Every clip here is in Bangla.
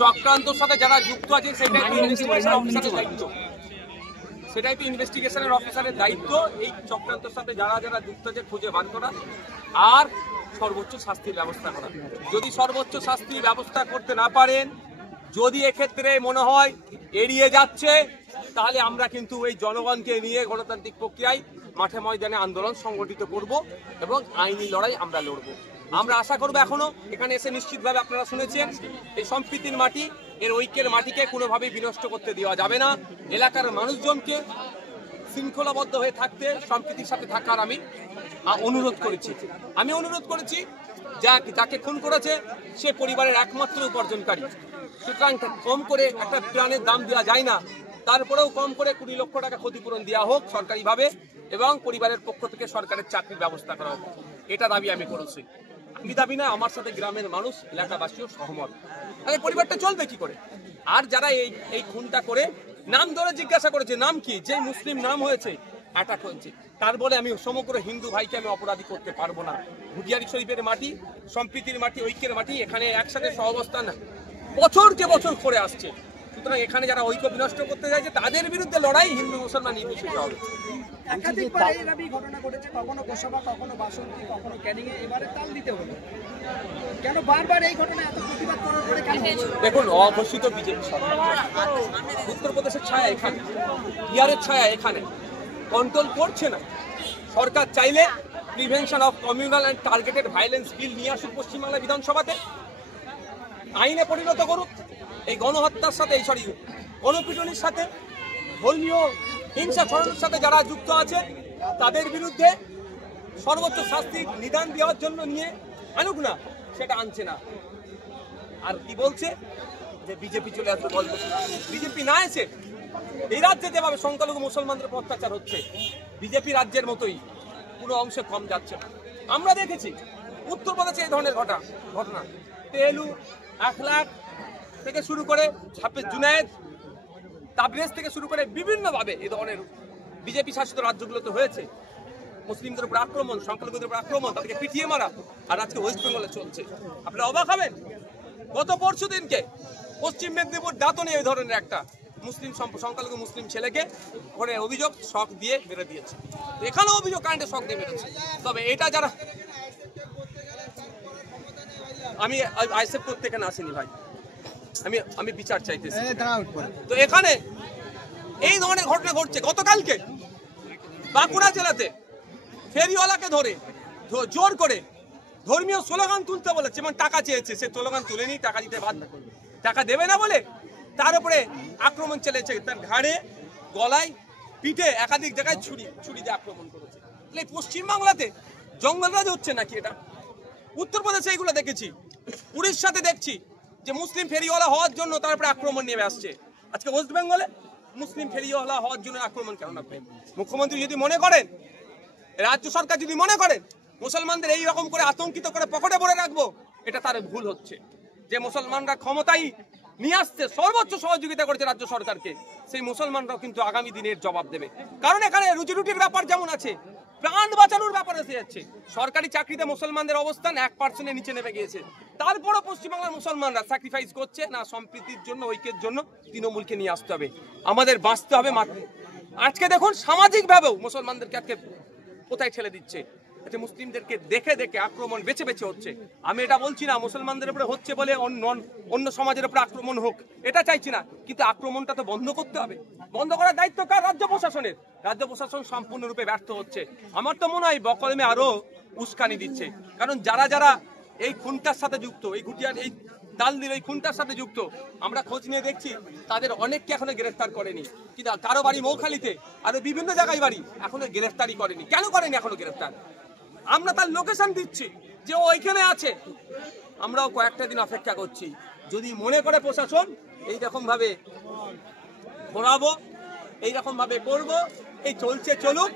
চক্রান্তর সাথে যারা যুক্ত আছে সেটাই তো ইনভেস্টিগেশন অফিসারের দায়িত্ব, সেটাই তো ইনভেস্টিগেশনের অফিসারের দায়িত্ব। এই চক্রান্তর সাথে যারা যারা যুক্ত আছে খুঁজে বার করা আর সর্বোচ্চ শাস্তির ব্যবস্থা করা। যদি সর্বোচ্চ শাস্তির ব্যবস্থা করতে না পারেন, যদি এক্ষেত্রে মনে হয় এড়িয়ে যাচ্ছে, তাহলে আমরা কিন্তু এই জনগণকে নিয়ে গণতান্ত্রিক প্রক্রিয়ায় মাঠে ময়দানে আন্দোলন সংগঠিত করব এবং আইনি লড়াই আমরা লড়ব। আমরা আশা করব এখনো এখানে এসে নিশ্চিতভাবে আপনারা শুনেছেন এই সম্প্রীতির মাটি, এর ঐক্যের মাটিকে কোনোভাবেই বিনষ্ট করতে দেওয়া যাবে না। এলাকার মানুষজনকে শৃঙ্খলাবদ্ধ হয়ে থাকতে, সম্প্রীতির সাথে থাকার আমি অনুরোধ করেছি। যাকে খুন করেছে সে পরিবারের একমাত্র উপার্জনকারী, সুতরাং কম করে একটা প্রাণের দাম দেওয়া যায় না, তারপরেও কম করে 20 লক্ষ টাকা ক্ষতিপূরণ দেওয়া হোক সরকারিভাবে এবং পরিবারের পক্ষ থেকে সরকারের চাকরির ব্যবস্থা করা হোক। এটা দাবি আমি করেছি। আমি দাবি না, আমার সাথে গ্রামের মানুষ, এলাকাবাসীও সহমত। তাহলে পরিবারটা চলবে কি করে? আর যারা এই খুনটা করে নাম ধরে জিজ্ঞাসা করেছে, নাম কি, যে মুসলিম নাম হয়েছে, অ্যাটাক হয়েছে, তার বলে আমি সমগ্র হিন্দু ভাইকে আমি অপরাধী করতে পারবো না। ঘুটিয়ারি শরীফের মাটি, সম্প্রীতির মাটি, ঐক্যের মাটি, এখানে একসাথে সহাবস্থান বছরকে বছর করে আসছে। সুতরাং এখানে যারা ঐক্য বিনষ্ট করতে চাইছে তাদের বিরুদ্ধে লড়াই হিন্দু মুসলমান নির্বিশেষে হবে। একাধিকবার এই ঘটনা ঘটেছে, কখনো গোসাবা, কখনো বাসন্তী, কখনো ক্যানিংয়ে, এবারে তাল দিতে হলো কেন? বারবার এই ঘটনা এত প্রতিবাদ করার পরে কেন? দেখুন, অঘোষিত বিজেপি সরকার, উত্তরপ্রদেশের ছায়া এখানে, বিহারের ছায়া এখানে, কন্ট্রোল করছে না। সরকার চাইলে prevention of communal and targeted violence bill নিয়ে আসুক পশ্চিমবাংলা বিধানসভাতে, আইনে পরিণত করুক। এই গণহত্যার সাথে, গণপিটুনির সাথে, ধর্মীয় হিংসা ছড়ানোর সাথে যারা যুক্ত আছে তাদের বিরুদ্ধে সর্বোচ্চ শাস্তির নিদান দেওয়ার জন্য নিয়ে আনুক না, সেটা আনছে না। আর কি বলছে যে বিজেপি চলে আসবে গল্প। বিজেপি না এসে এই রাজ্যে যেভাবে সংখ্যালঘু মুসলমানদের উপর অত্যাচার হচ্ছে, বিজেপি রাজ্যের মতোই পুরো অংশে কম যাচ্ছে। আমরা দেখেছি উত্তরপ্রদেশে এই ধরনের ঘটনা, তেলু, 1 লাখ থেকে শুরু করে জুনায়েদ, তাবরেজ থেকে শুরু করে বিভিন্নভাবে এই ধরনের বিজেপি শাসিত রাজ্যগুলোতে হয়েছে। মুসলিমদের উপর আক্রমণ, সংখ্যালঘুদের উপর আক্রমণ, তাদেরকে পিটিয়ে মারা, আর আজকে ওয়েস্ট বেঙ্গলে চলছে। আপনারা অবাক হবেন, গত পরশু দিনকে পশ্চিম মেদিনীপুর দাঁতনে এই ধরনের একটা সংখ্যালঘু মুসলিম ছেলেকে ঘরে অভিযোগ শক দিয়ে মেরে দিয়েছে। এখানেও অভিযোগ কারেন্টে শক দিয়ে মেরেছে। তবে এটা যারা, আমি আইসেফ করতে এখানে আসিনি ভাই, আমি বিচার চাইতেছি। তো এখানে এই ধরনের ঘটনা ঘটছে। গতকালকে বাঁকুড়া জেলাতে ফেরিওয়ালাকে ধরে জোর করে ধর্মীয় স্লোগান তুলতে বলেছে এবং টাকা চেয়েছে, সে স্লোগান তুলেনি, টাকা দিতে বাধ্য, টাকা দেবে না বলে তার উপরে আক্রমণ চলেছে। তার ঘাড়ে, গলায়, পিঠে একাধিক জায়গায় ছুরি দিয়ে আক্রমণ করেছে। তাহলে পশ্চিমবাংলাতে জঙ্গলরাজ হচ্ছে নাকি এটা? উত্তরপ্রদেশে এইগুলো দেখেছি, উড়িষ্যাতে দেখছি যে মুসলিম ফেরিওয়ালা হওয়ার জন্য তারপরে আক্রমণ নেমে আসছে। আজকে ওয়েস্ট বেঙ্গলে মুসলিম ফেরিওয়ালা হওয়ার জন্য আক্রমণ কেন নামবে? মুখ্যমন্ত্রী যদি মনে করেন, রাজ্য সরকার যদি মনে করেন মুসলমানদের এই রকম করে আতঙ্কিত করে পকেটে ভরে রাখবো, এটা তার ভুল হচ্ছে। যে মুসলমানরা ক্ষমতায় নিয়ে আসতে সর্বোচ্চ সহযোগিতা করেছে রাজ্য সরকারকে, সেই মুসলমানরাও কিন্তু আগামী দিনের জবাব দেবে। কারণ এখানে রুজি রুটির ব্যাপার যেমন আছে, প্রাণ বাঁচানোর ব্যাপার এসে যাচ্ছে। সরকারি চাকরিতে মুসলমানদের অবস্থান 1% নিচে নেমে গিয়েছে, তারপরও পশ্চিমবাংলার মুসলমানরা স্যাক্রিফাইস করছে না। সম্প্রীতির জন্য, ঐক্যের জন্য তৃণমূলকে নিয়ে আসতে হবে, আমাদের বাঁচতে হবে মাত্র। আজকে দেখুন সামাজিকভাবেও মুসলমানদেরকে আজকে কোথায় ঠেলে দিচ্ছে, মুসলিমদেরকে দেখে দেখে আক্রমণ বেছে বেছে হচ্ছে। আমি এটা বলছি না মুসলমানদের উপরে হচ্ছে বলে অন্য সমাজের উপরে আক্রমণ হোক, এটা চাইছি না, কিন্তু আক্রমণটা তো বন্ধ করতে হবে। বন্ধ করার দায়িত্ব কার? রাজ্য প্রশাসনের। রাজ্য প্রশাসন সম্পূর্ণরূপে ব্যর্থ হচ্ছে। আমার তো মনে হয় বকলমে আরো উস্কানি দিচ্ছে। কারণ যারা যারা এই খুনটার সাথে যুক্ত, এই ঘুটিয়ার এই দালদির এই খুনটার সাথে যুক্ত, আমরা খোঁজ নিয়ে দেখছি তাদের অনেককে এখনো গ্রেফতার করেনি। কিন্তু কারো বাড়ি মৌখালীতে, আরো বিভিন্ন জায়গায় বাড়ি, এখনো গ্রেফতারই করেনি। কেন করেনি এখনো গ্রেফতার? আমরা তার লোকেশন দিচ্ছি যে ও ওইখানে আছে। আমরাও কয়েকটা দিন অপেক্ষা করছি, যদি মনে করে প্রশাসন এইরকম ভাবে ঘোরাবো, এইরকম ভাবে করবো, এই চলছে চলুক।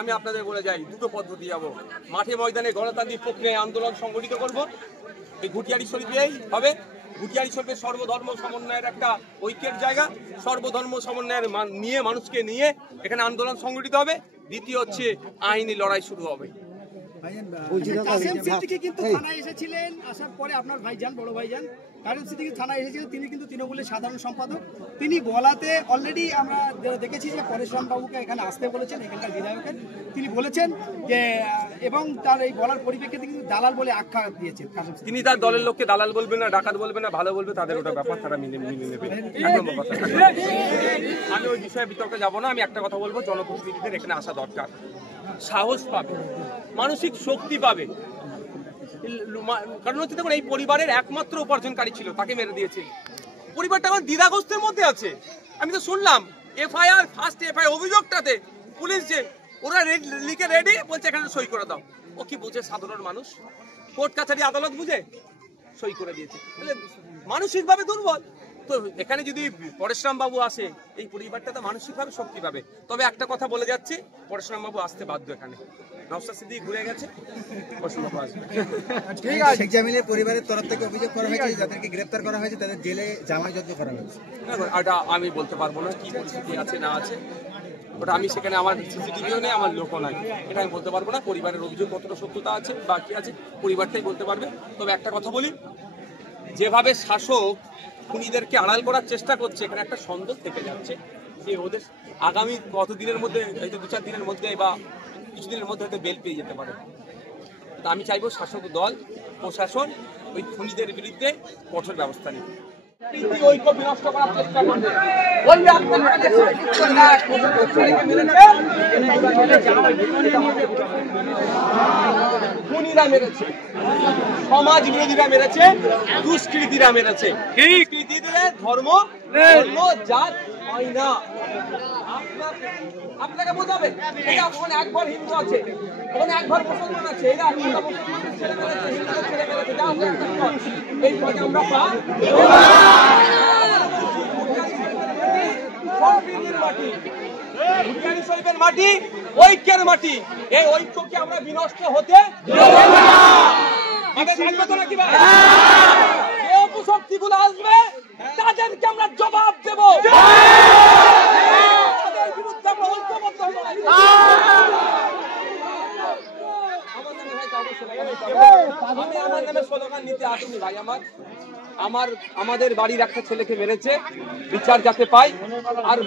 আমি আপনাদের বলে যাই, দুটো পদ্ধতি যাবো, মাঠে ময়দানে গণতান্ত্রিক প্রক্রিয়ায় আন্দোলন সংগঠিত করব। এই ঘুটিয়ারি শরীফেই হবে। ঘুটিয়ারি শরীফের সর্বধর্ম সমন্বয়ের একটা ঐক্যের জায়গা, সর্বধর্ম সমন্বয়ের নিয়ে মানুষকে নিয়ে এখানে আন্দোলন সংগঠিত হবে। দ্বিতীয় হচ্ছে আইনি লড়াই শুরু হবে। কাসেম সিদ্দিকী কিন্তু থানায় এসেছিলেন, আসার পরে আপনার ভাইজান, বড় ভাইজান কারেন্সি থেকে থানায় এসেছিলেন, তিনি কিন্তু তৃণমূলের সাধারণ সম্পাদক। তিনি বলাতে অলরেডি আমরা দেখেছি যে পরেশরাম বাবুকে এখানে আসতে বলেছেন, এখানকার বিধায়কের। তিনি বলেছেন যে এবং তার এই বলার পরিপ্রেক্ষিতে কিন্তু দালাল বলে আখ্যা দিয়েছেন। তিনি তার দলের লোককে দালাল বলবেন না, ডাকাত বলবেন না, ভালো বলবে, তাদের ওটা ব্যাপার, তারা মিলে নেবে। এক নম্বর কথা। আমি ওই বিষয়ে বিতর্কে যাবো না। আমি একটা কথা বলবো, জনপ্রতিনিধিদের এখানে আসা দরকার। সাহস পাবে, মানসিক শক্তি পাবে। কারণ হচ্ছে দেখুন, এই পরিবারের একমাত্র উপার্জনকারী ছিল, তাকে মেরে দিয়েছে। পরিবারটা আমার দ্বিধাগ্রস্তের মধ্যে আছে। আমি তো শুনলাম এফআইআর, ফার্স্ট এফআইআর অভিযোগটাতে পুলিশ যে ওরা লিখে রেডি, বলছে এখানে সই করে দাও। ও কি বুঝে সাধারণ মানুষ? কোর্ট কাছারি আদালত বুঝে সই করে দিয়েছে। মানসিকভাবে দুর্বল। তো এখানে যদি পরেশরাম বাবু আসে, এই পরিবারটা তো মানসিকভাবে শক্তি পাবে। তবে একটা কথা বলে যাচ্ছি, পরেশরাম বাবু আসতে বাধ্য। এখানে নওশাদ সিদ্দিকী ঘুরে গেছে, পরেশরাম বাবু আসবে। শেখ জামিলের পরিবারের তরফ থেকে অভিযোগ করা হয়েছে, যাদেরকে গ্রেফতার করা হয়েছে তাদের জেলে জামাই যজ্ঞ করা হয়েছে। এটা আমি বলতে পারবো না কি পরিস্থিতি আছে না আছে, ওটা আমি সেখানে আমার সিসিটিভিও নেই, আমার লোকও নাই, এটা আমি বলতে পারবো না। পরিবারের অভিযোগ কতটা সত্যতা আছে বা কি আছে, পরিবারটাই বলতে পারবে। তবে একটা কথা বলি, যেভাবে শাসক খুনিদেরকে আড়াল করার চেষ্টা করছে, এখানে একটা সন্দেহ থেকে যাচ্ছে যে ওদের আগামী কতদিনের মধ্যে, হয়তো 2-4 দিনের মধ্যে বা কিছুদিনের মধ্যে হয়তো বেল পেয়ে যেতে পারে। তা আমি চাইবো শাসক দল, প্রশাসন ওই খুনিদের বিরুদ্ধে কঠোর ব্যবস্থা নিক। ঐক্য বিনষ্ট করার চেষ্টা করবে। খুনিরা মেরেছে, সমাজ বিরোধীরা মেরেছে, দুষ্কৃতীরা মেরেছে। দুষ্কৃতীদের ধর্ম জাত হয় না। আপনাকে বোঝাবে ওখানে একবার হিন্দু আছে, ওখানে একবার মুসলমান আছে, এরা মুসলমানদের ছেলে মেরেছে, হিন্দুদের ছেলে মেরেছে, যা হোক একটা স্তর। এই ফলে আমরা পাই শরীফের মাটি, ঐক্যের মাটি। এই ঐক্যকে আমরা বিনষ্ট হতে নাকি অপশক্তিগুলো আসবে, তাদেরকে আমরা জবাব দেব। তাদের বিরুদ্ধে আমরা ঐক্যবদ্ধ হব। আমি আমার নামে স্লোগান নিতে আসিনি ভাই। আমাদের বাড়ির একটা ছেলেকে মেরেছে, বিচার যাতে পাই, আর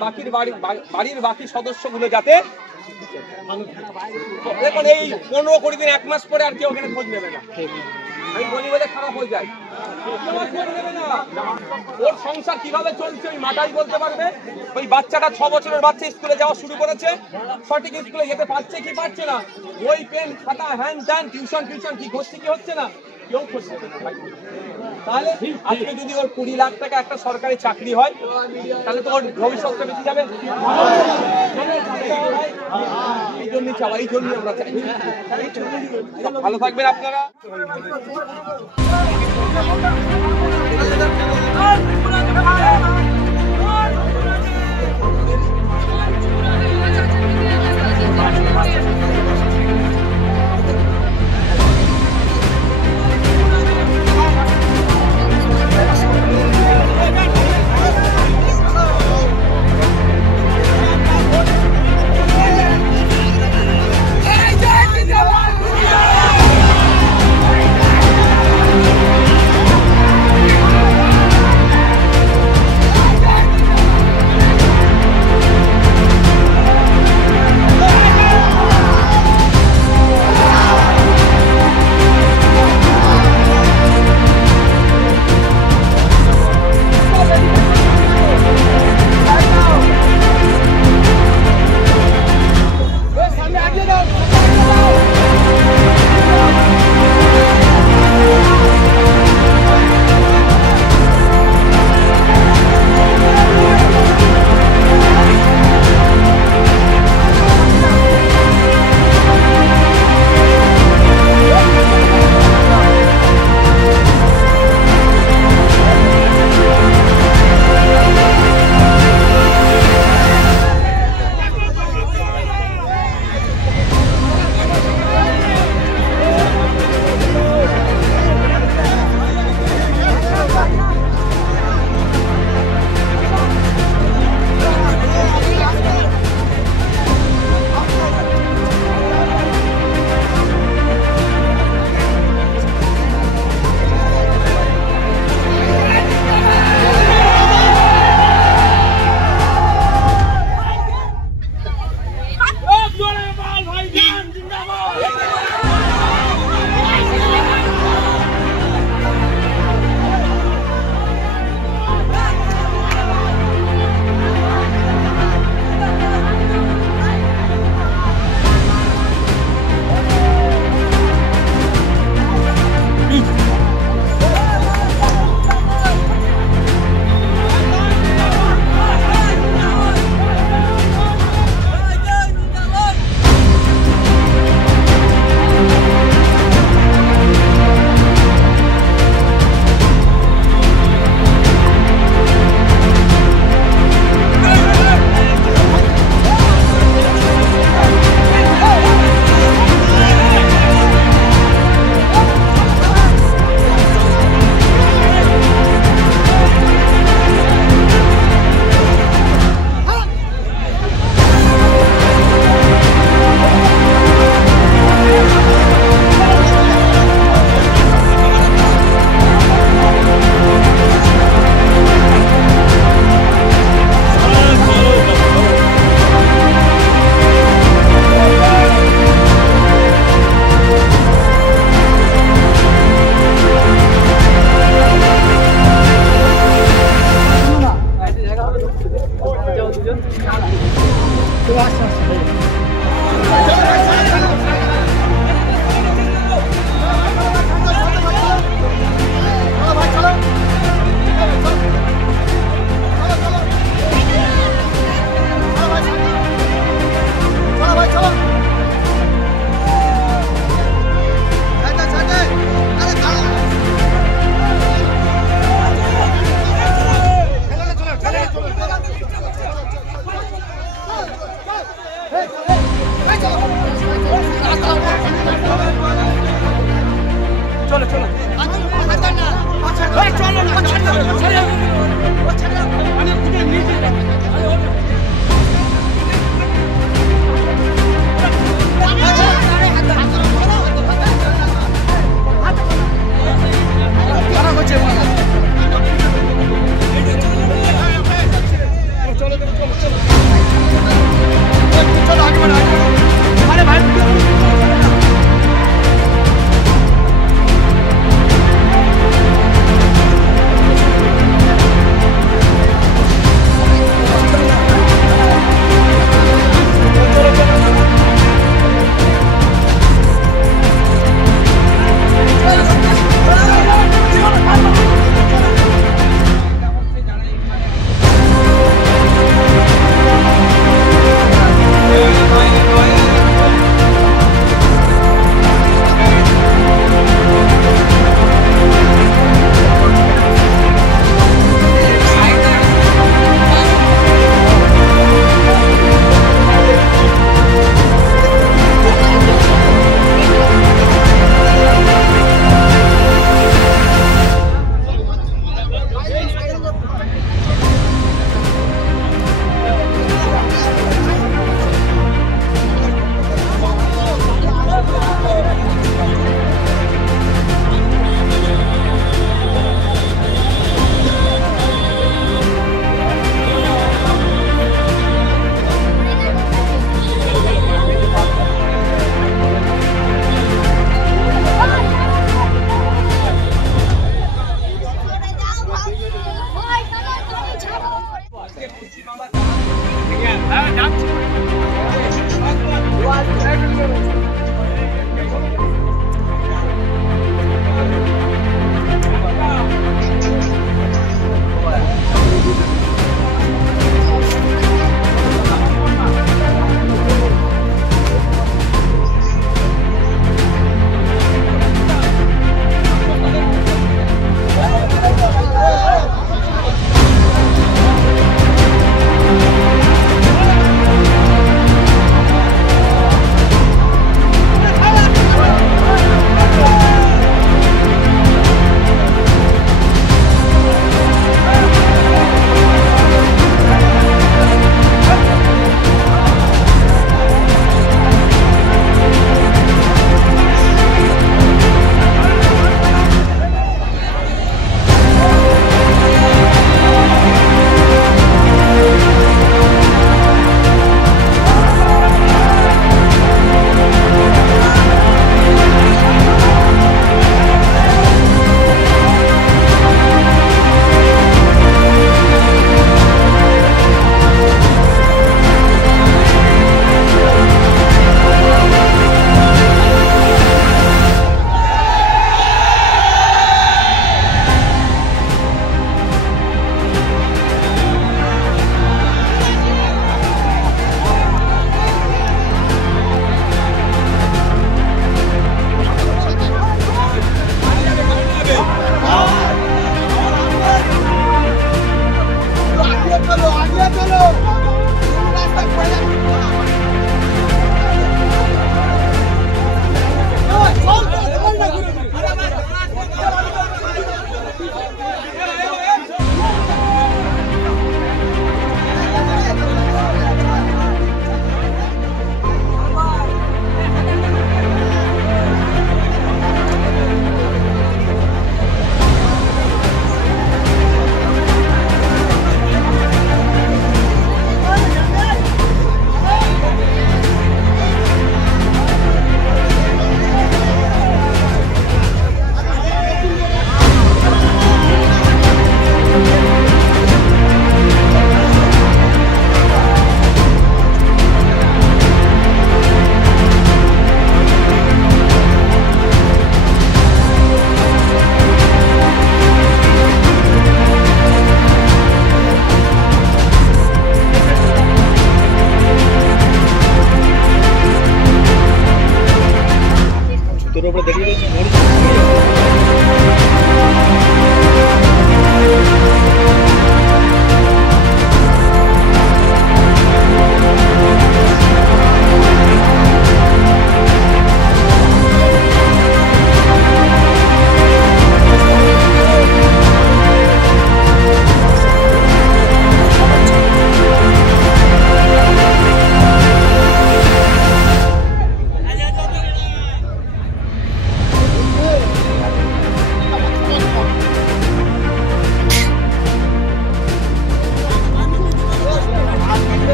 বাড়ির বাকি সদস্যগুলো যাতে। দেখুন, এই 15-20 দিন, 1 মাস পরে আর কেউ ওখানে খোঁজ নেবে না। আমি বলি বলে খারাপ হয়ে যায়, ওর সংসার কিভাবে চলছে ওই মাটাই বলতে পারবে। ওই বাচ্চাটা 6 বছরের বাচ্চা স্কুলে যাওয়া শুরু করেছে, সঠিক স্কুলে যেতে পারছে কি পারছে না, ওই পেন খাতা হ্যান ত্যান টিউশন কি হচ্ছে কি হচ্ছে না, কেউ খোঁজ নেবে না। তাহলে আজকে যদি ওর 20 লাখ টাকা একটা সরকারি চাকরি হয়, তাহলে তো ওর ভবিষ্যৎটা বেঁচে যাবে। এই জন্যই চাওয়া, এই জন্যই আমরা চাই। ভালো থাকবেন আপনারা।